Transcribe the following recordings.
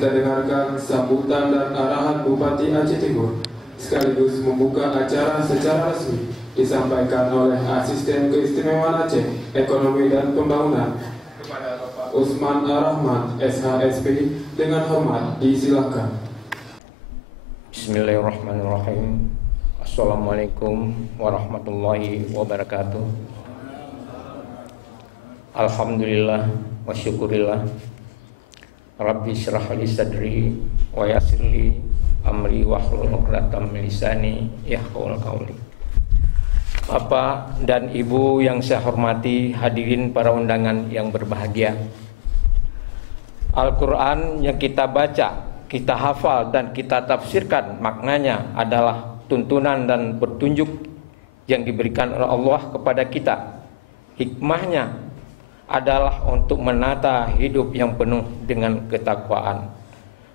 kita dengarkan sambutan dan arahan Bupati Aceh Timur sekaligus membuka acara secara resmi disampaikan oleh Asisten Keistimewaan Aceh Ekonomi dan Pembangunan kepada Bapak Usman Ar-Rahman SHSP. Dengan hormat disilakan. Bismillahirrahmanirrahim. Assalamualaikum warahmatullahi wabarakatuh. Alhamdulillah wa syukurillah. Rabbi syrah li sadri wa yassir li amri wahlul 'uqdatam min lisani yafqahul qawli. Bapak dan Ibu yang saya hormati, hadirin para undangan yang berbahagia. Al-Quran yang kita baca, kita hafal dan kita tafsirkan maknanya adalah tuntunan dan petunjuk yang diberikan oleh Allah kepada kita. Hikmahnya adalah untuk menata hidup yang penuh dengan ketakwaan,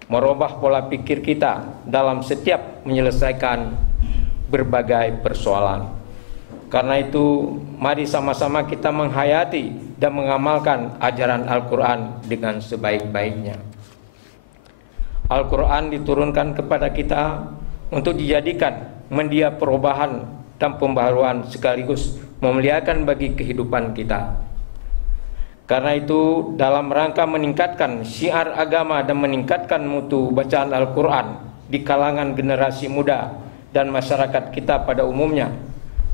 merubah pola pikir kita dalam setiap menyelesaikan berbagai persoalan. Karena itu, mari sama-sama kita menghayati dan mengamalkan ajaran Al-Quran dengan sebaik-baiknya. Al-Quran diturunkan kepada kita untuk dijadikan media perubahan dan pembaharuan sekaligus memuliakan bagi kehidupan kita. Karena itu, dalam rangka meningkatkan syiar agama dan meningkatkan mutu bacaan Al-Quran di kalangan generasi muda dan masyarakat kita pada umumnya,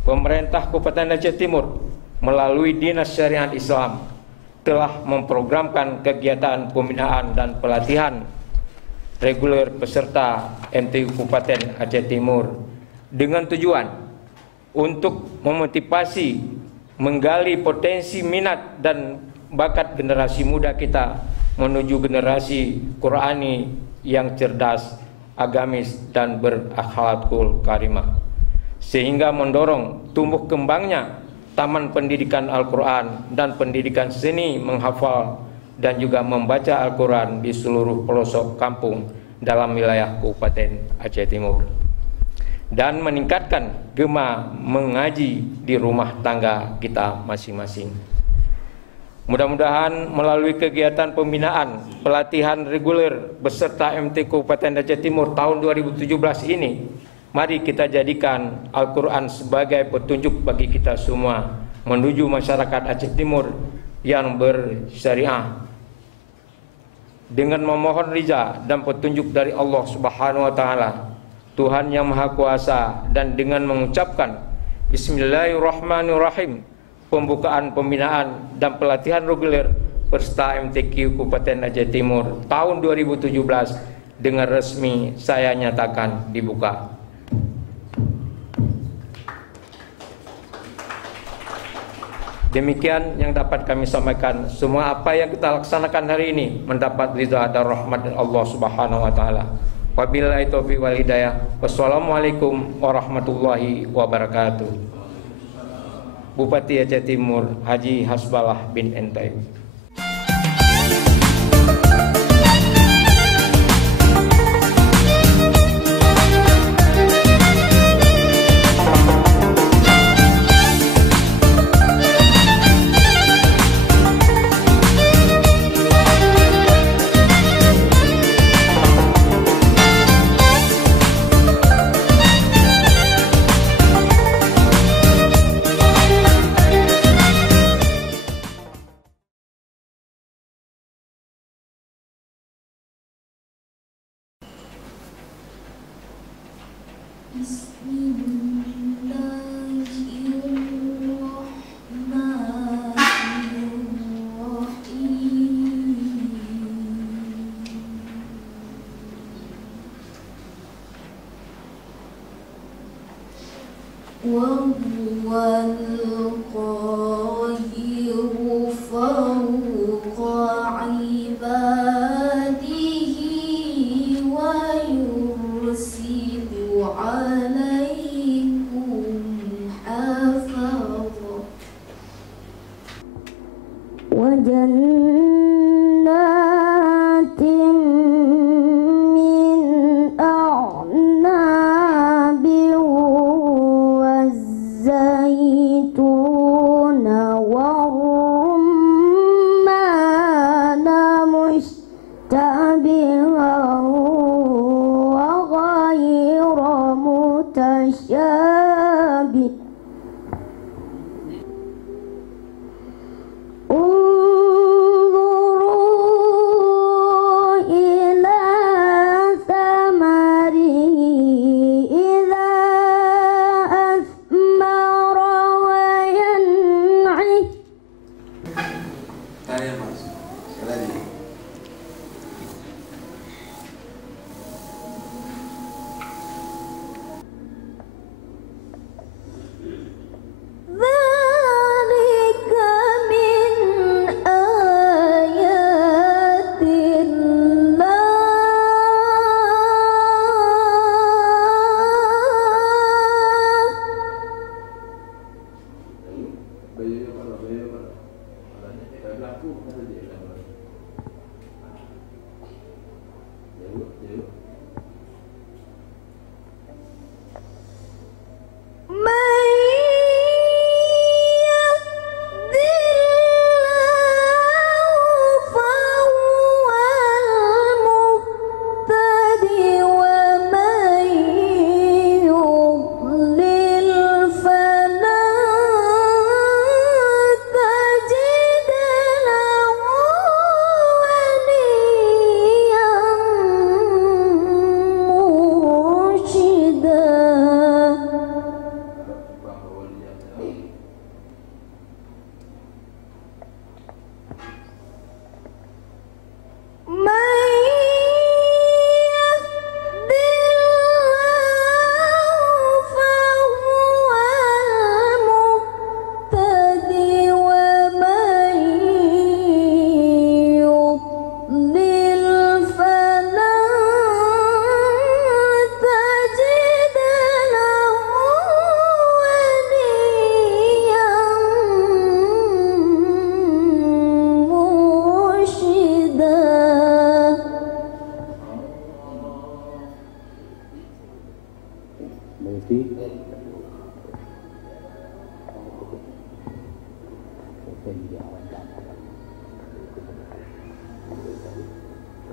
pemerintah Kabupaten Aceh Timur melalui Dinas Syariat Islam telah memprogramkan kegiatan pembinaan dan pelatihan reguler peserta MTQ Kabupaten Aceh Timur dengan tujuan untuk memotivasi, menggali potensi minat dan bakat generasi muda kita menuju generasi Qurani yang cerdas, agamis dan berakhlakul karimah, sehingga mendorong tumbuh kembangnya taman pendidikan Al-Quran dan pendidikan seni menghafal dan juga membaca Al-Quran di seluruh pelosok kampung dalam wilayah Kabupaten Aceh Timur, dan meningkatkan gemah mengaji di rumah tangga kita masing-masing. Mudah-mudahan melalui kegiatan pembinaan pelatihan reguler beserta MT Kabupaten Aceh Timur tahun 2017 ini, mari kita jadikan Al-Quran sebagai petunjuk bagi kita semua menuju masyarakat Aceh Timur yang bersyariah, dengan memohon ridha dan petunjuk dari Allah Subhanahu wa Ta'ala, Tuhan yang Maha Kuasa, dan dengan mengucapkan Bismillahirrahmanirrahim, pembukaan pembinaan dan pelatihan reguler peserta MTQ Kabupaten Aceh Timur tahun 2017 dengan resmi saya nyatakan dibuka. Demikian yang dapat kami sampaikan. Semua apa yang kita laksanakan hari ini mendapat ridha dan rahmat dari Allah Subhanahu wa Ta'ala. Wabillahi taufiq wal hidayah. Wassalamualaikum warahmatullahi wabarakatuh. Bupati Aceh Timur Haji Hasbalah bin Entaim. والزيتون المتشابه انظروا إلى ثمره إذا أثمر وينعه. Tanya Mas, sekali lagi. ذلك من آيات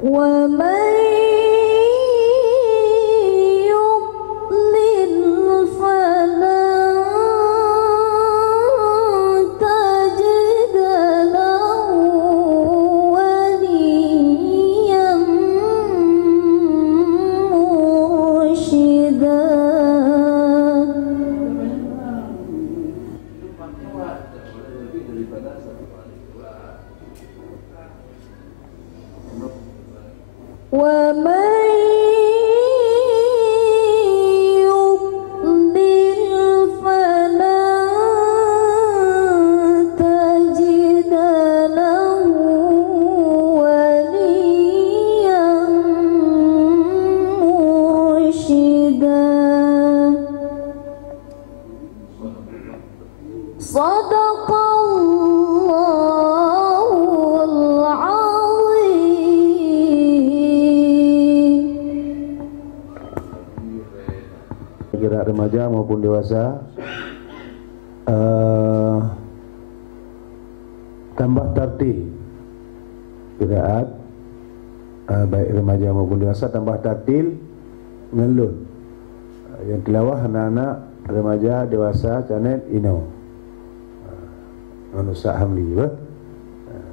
ومن يضلل فلن تجد له وليا مرشدا. ومن يضلل فلن تجد له وليا مرشدا. صدق الله العظيم. Kira remaja maupun dewasa, tambah tartil qiraat, baik remaja maupun dewasa tambah tartil ngelun. Yang tilawah anak-anak remaja dewasa canet ino manusia hamli bah.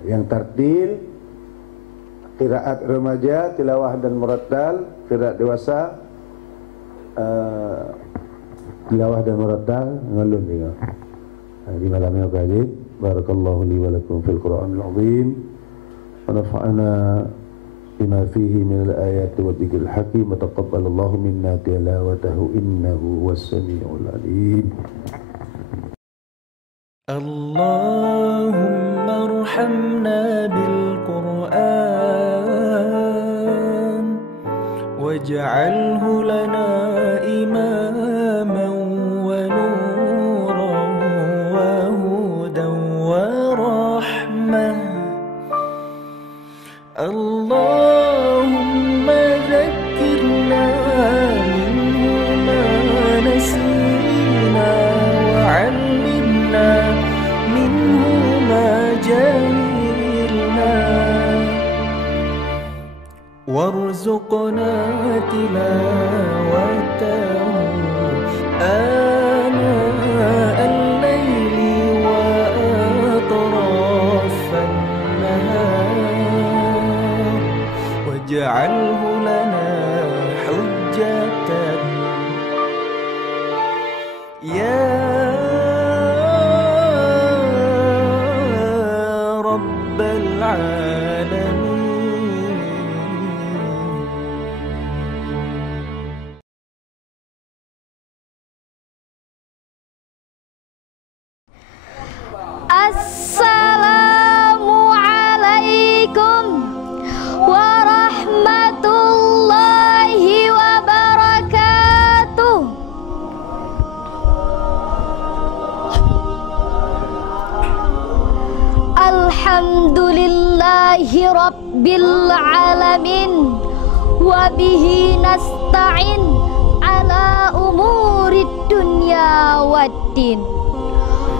Yang tartil qiraat remaja tilawah dan murattal, qiraat dewasa tilawah dan murattal ngalun juga. Di malam yang kali barakallahu li wa lakum fil Qur'anil azim wa nafa'ana bima fihi min al-ayati wa dhikril hakim wa taqabbalallahu minna tilawatahu innahu was-sami'ul alim. اللهم ارحمنا بالقرآن واجعله لنا إماما ونورا وهدى ورحمة. اللهم ذكرنا منه ما نسينا وعلمنا منه ما جهلنا وارزقنا تلاوته يا رب العالمين. Assalamualaikum warahmatullahi wabarakatuh. Alhamdulillahi rabbil alamin wa bihi nasta'in ala umurid dunya waddin.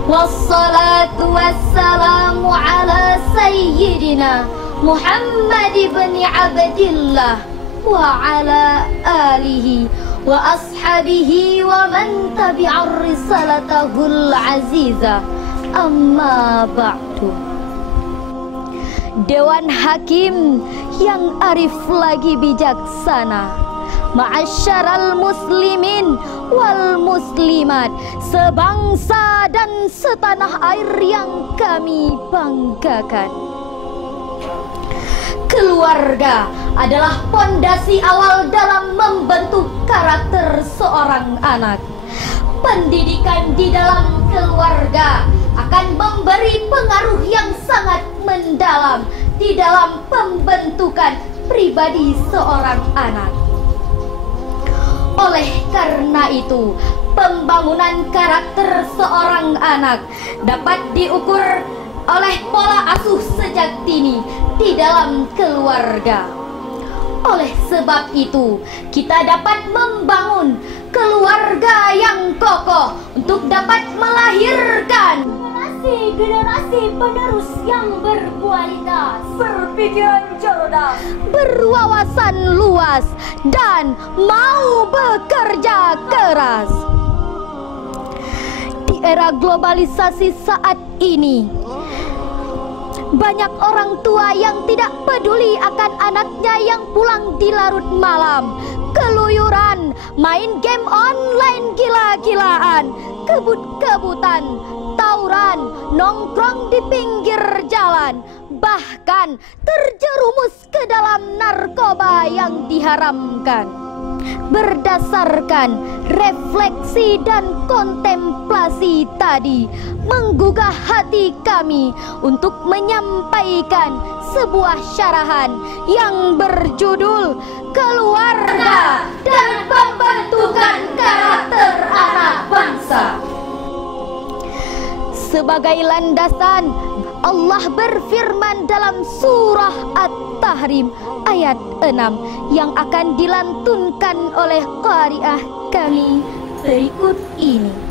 Wassalatu wassalamu ala sayyidina Muhammad ibn Abdillah wa ala alihi wa ashabihi wa man tabi'ar risalatahul aziza. Amma ba'du. Dewan Hakim yang arif lagi bijaksana, ma'asyaral muslimin wal muslimat, sebangsa dan setanah air yang kami banggakan. Keluarga adalah pondasi awal dalam membentuk karakter seorang anak. Pendidikan di dalam keluarga akan memberi pengaruh yang sangat mendalam di dalam pembentukan pribadi seorang anak. Oleh karena itu, pembangunan karakter seorang anak dapat diukur oleh pola asuh sejak dini di dalam keluarga. Oleh sebab itu, kita dapat membangun keluarga yang kokoh untuk dapat melahirkan generasi penerus yang berkualitas, berpikiran cerdas, berwawasan luas, dan mau bekerja keras. Di era globalisasi saat ini, banyak orang tua yang tidak peduli akan anaknya yang pulang di larut malam, keluyuran, main game online gila-gilaan, kebut-kebutan, tawuran, nongkrong di pinggir jalan, bahkan terjerumus ke dalam narkoba yang diharamkan. Berdasarkan refleksi dan kontemplasi tadi, menggugah hati kami untuk menyampaikan sebuah syarahan yang berjudul Keluarga dan Pembentukan Karakter Anak Bangsa. Sebagai landasan, Allah berfirman dalam surah At-Tahrim ayat 6 yang akan dilantunkan oleh qari'ah kami berikut ini.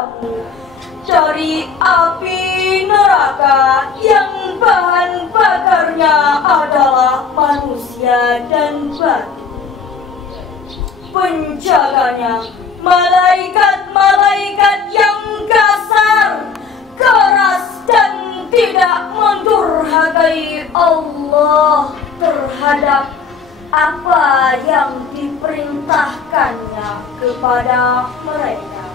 kamu dari api neraka yang bahan bakarnya adalah manusia dan batu. Penjaganya malaikat-malaikat yang kasar, keras dan tidak mendurhakai Allah terhadap apa yang diperintahkannya kepada mereka,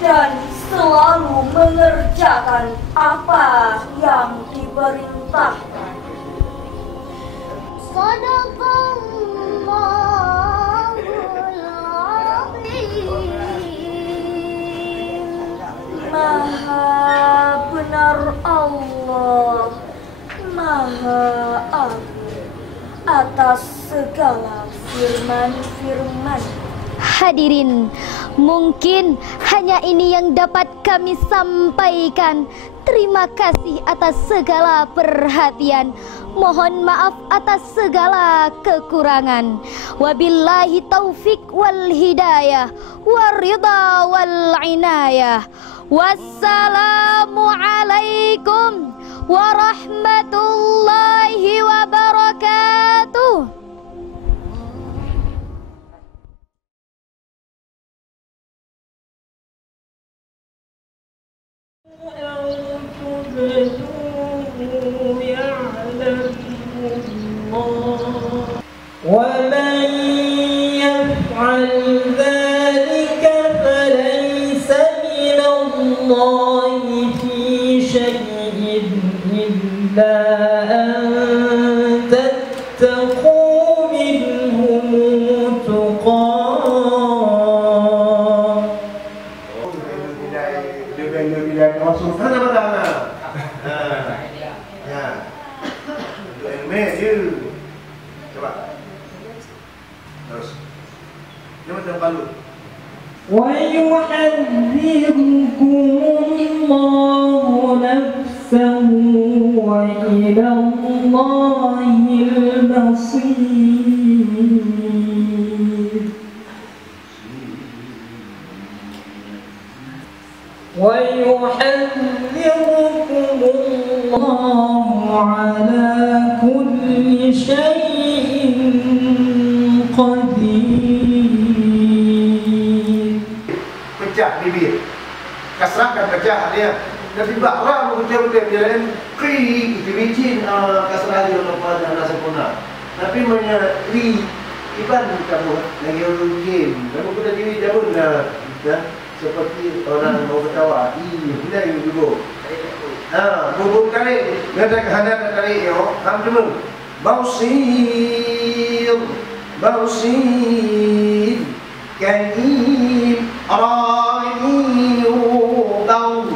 dan selalu mengerjakan apa yang diperintahkan. Sadaqallahul azim. Maha benar Allah, Maha agung atas segala firman-firman. Hadirin, mungkin hanya ini yang dapat kami sampaikan. Terima kasih atas segala perhatian. Mohon maaf atas segala kekurangan. Wabillahi taufik wal hidayah, waridha wal inayah. Wassalamualaikum warahmatullahi wabarakatuh. ومن يفعل ذلك فليس من الله في شيء إلا أن تتقوا منهم تقاه. ويحذركم الله نفسه وإلى الله المصير. ويحذركم الله على كل شيء قدير. Pecah bibir, kasrahkan pecah dia. Tapi bakra betul-betul dia lain kri itu biji kasrah dia lepas dan sempurna. Tapi menyeri iban kamu lagi orang game. Kamu sudah diri jauh dah, seperti orang mau ketawa. Bila you dulu. Bubuk tarik, ada kehendak tarik yo. Ham dulu. Bausir, bausir, kaim, ra'i, tahu.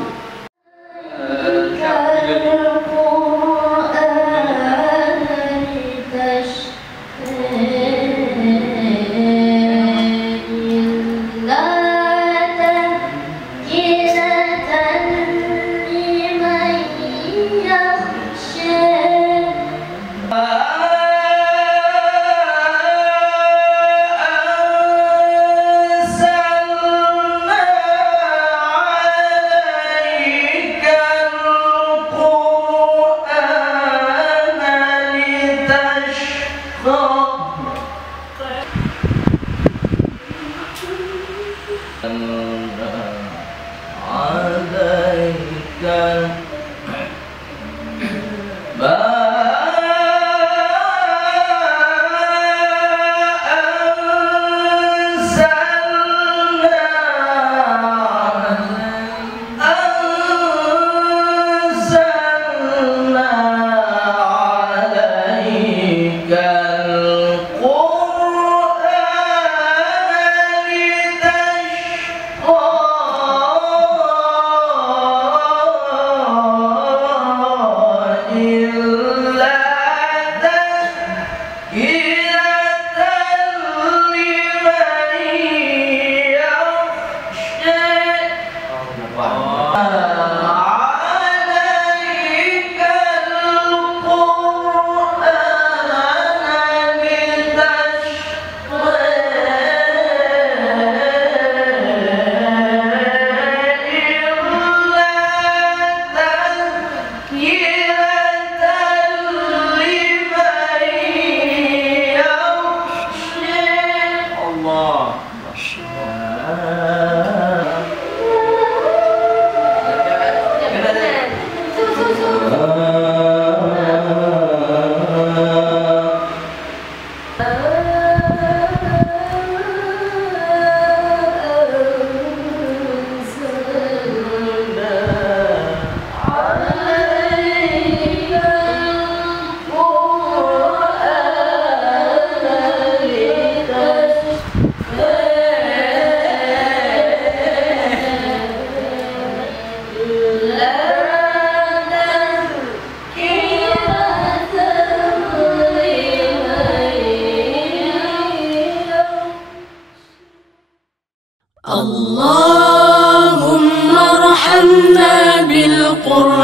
اللهم ارحمنا بالقرآن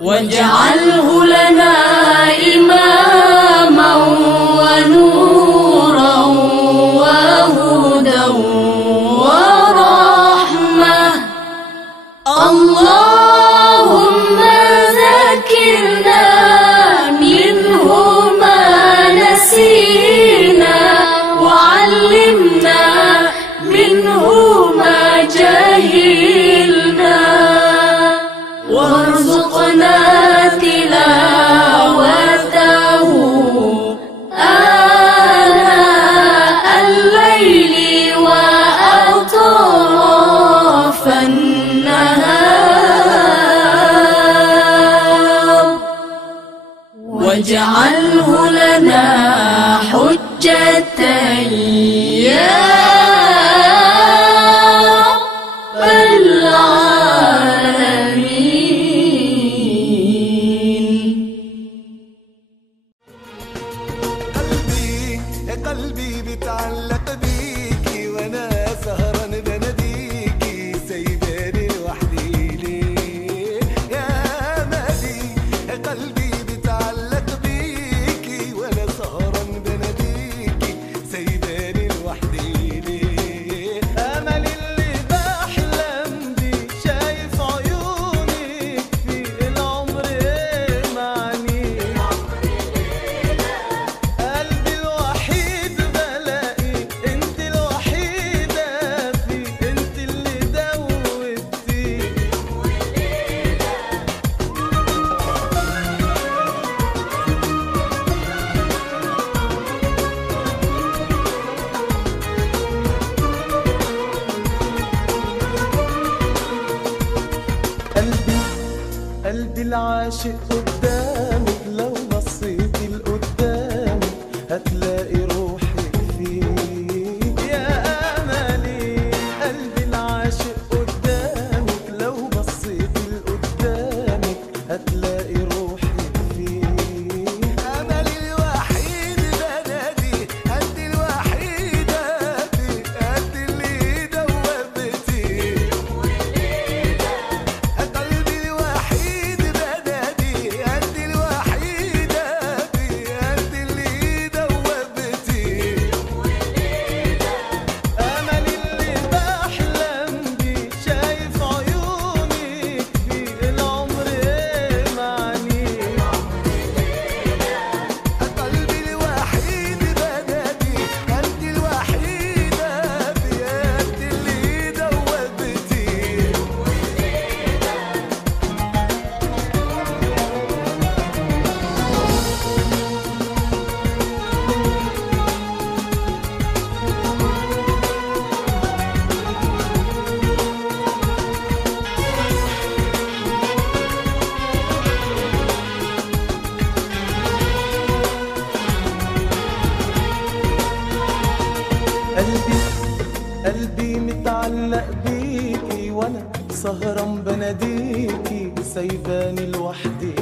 واجعله لنا إماما ونورا وهدى ورحمة. اللهم ذكرنا منه ما نسينا وعلمنا منه ما جهلنا وارزقنا تلاوته آناء الليل وأطراف النهار واجعله لنا حجة يا رب العالمين. قلبي بتعلق بيكي وانا سهران بناديكي سايباني لوحدي ليه يا املي. قلبي بتعلق بيكي وانا سهران بناديكي سايباني لوحدي ليه. املي اللي بحلم بيه شايف عيونك في العمر معني. قلبي الوحيد بلاقي انت الوحيدة فيه انت اللي دوبتي. قلبي العاشق قدامك لو بصيتي لقدامك هتلاقي روحك فيه يا املي. قلبي العاشق قدامك لو بصيتي لقدامك هتلاقي روحك فيه. املي الوحيد بنادي انت الوحيدة فيه انت اللي دوبتي. قلبي الوحيد بنادي انت الوحيدة فيه انت اللي دوبتي. املي اللي بحلم بيه شايف عيونك في العمر معني. قلبي الوحيد بنادي انت الوحيدة فيه انت اللي دوبتي. قلبي متعلق بيكي وانا سهران بناديكي سايباني لوحدي